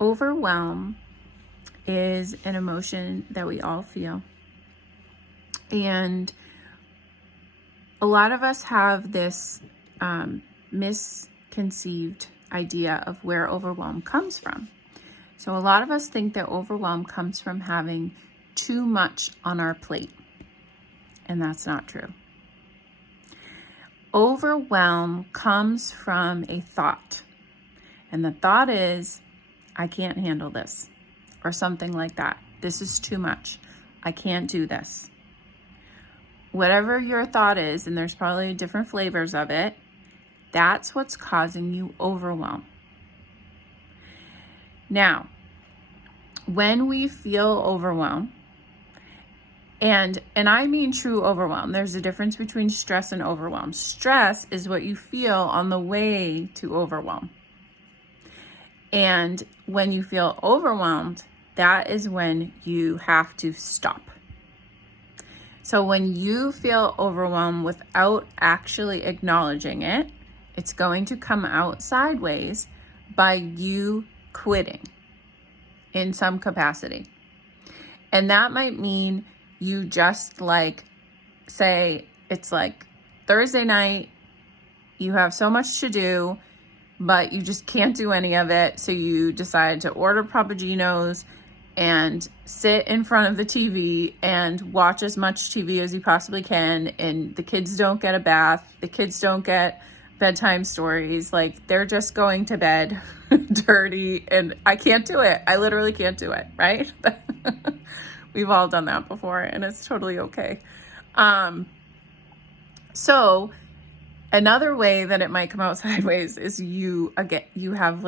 Overwhelm is an emotion that we all feel. And a lot of us have this misconceived idea of where overwhelm comes from. So a lot of us think that overwhelm comes from having too much on our plate. And that's not true. Overwhelm comes from a thought. And the thought is, I can't handle this, or something like that. This is too much. I can't do this. Whatever your thought is, and there's probably different flavors of it, that's what's causing you overwhelm. Now, when we feel overwhelmed, and I mean true overwhelm, there's a difference between stress and overwhelm. Stress is what you feel on the way to overwhelm. And when you feel overwhelmed, that is when you have to stop. So when you feel overwhelmed without actually acknowledging it, it's going to come out sideways by you quitting in some capacity. And that might mean you just say it's Thursday night, you have so much to do, but you just can't do any of it. So you decide to order Papagenos and sit in front of the TV and watch as much TV as you possibly can. And the kids don't get a bath. The kids don't get bedtime stories. They're just going to bed dirty, and I can't do it. I literally can't do it, right? We've all done that before, and it's totally okay. So another way that it might come out sideways is you have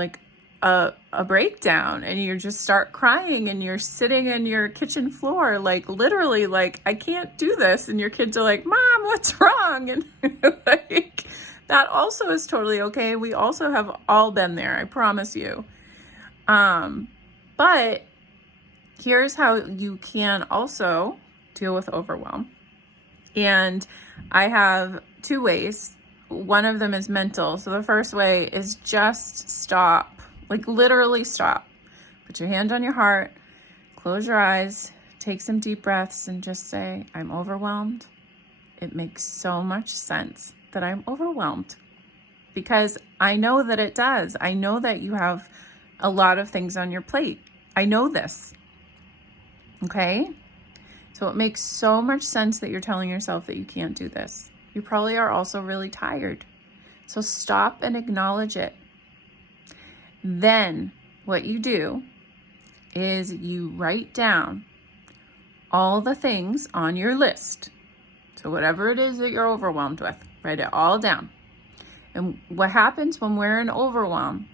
a breakdown, and you just start crying, and you're sitting in your kitchen floor, literally I can't do this. And your kids are like, Mom, what's wrong? And that also is totally okay. We also have all been there, I promise you. But here's how you can also deal with overwhelm. And I have two ways. One of them is mental. So the first way is just stop, literally stop. Put your hand on your heart, close your eyes, take some deep breaths, and just say, I'm overwhelmed. It makes so much sense that I'm overwhelmed, because I know that it does. I know that you have a lot of things on your plate. I know this. Okay? So it makes so much sense that you're telling yourself that you can't do this. You probably are also really tired. So stop and acknowledge it. Then what you do is you write down all the things on your list. So whatever it is that you're overwhelmed with, write it all down. And what happens when we're in overwhelm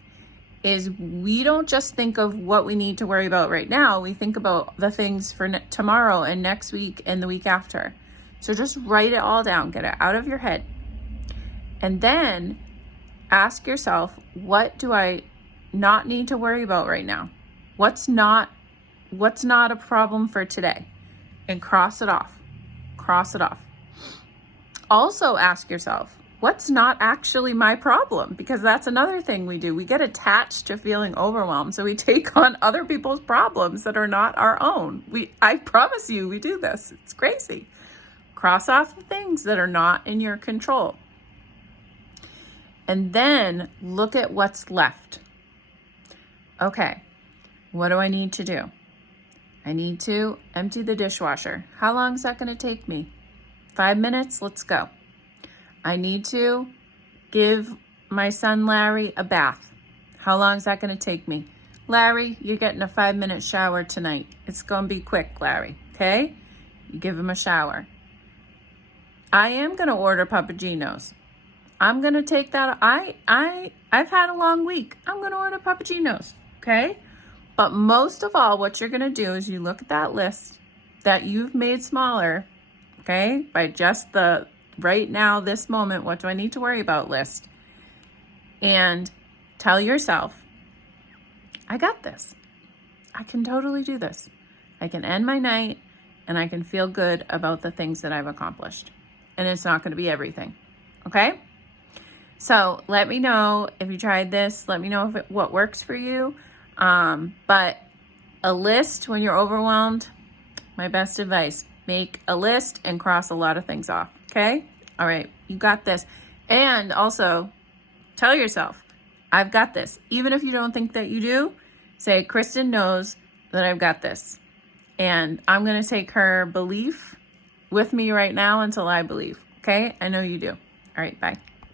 is we don't just think of what we need to worry about right now. We think about the things for tomorrow and next week and the week after. So just write it all down, get it out of your head. And then ask yourself, what do I not need to worry about right now? What's not a problem for today? And cross it off. Cross it off. Also ask yourself, what's not actually my problem? Because that's another thing we do. We get attached to feeling overwhelmed. So we take on other people's problems that are not our own. I promise you, we do this. It's crazy. Cross off the things that are not in your control. And then look at what's left. Okay, what do I need to do? I need to empty the dishwasher. How long is that going to take me? 5 minutes? Let's go. I need to give my son Larry a bath. How long is that going to take me? Larry, you're getting a 5-minute shower tonight. It's going to be quick, Larry. Okay? You give him a shower. I am going to order Papagenos. I'm going to take that. I've had a long week. I'm going to order Papagenos. Okay? But most of all, what you're going to do is you look at that list that you've made smaller, okay, by just the right now, this moment, what do I need to worry about list? And tell yourself, I got this. I can totally do this. I can end my night and I can feel good about the things that I've accomplished. And it's not going to be everything. Okay? So let me know if you tried this. Let me know what works for you. But a list when you're overwhelmed, my best advice, make a list and cross a lot of things off. Okay? All right, you got this. And also tell yourself, I've got this. Even if you don't think that you do, say, Kristen knows that I've got this. And I'm going to take her belief with me right now until I believe. Okay? I know you do. All right, bye.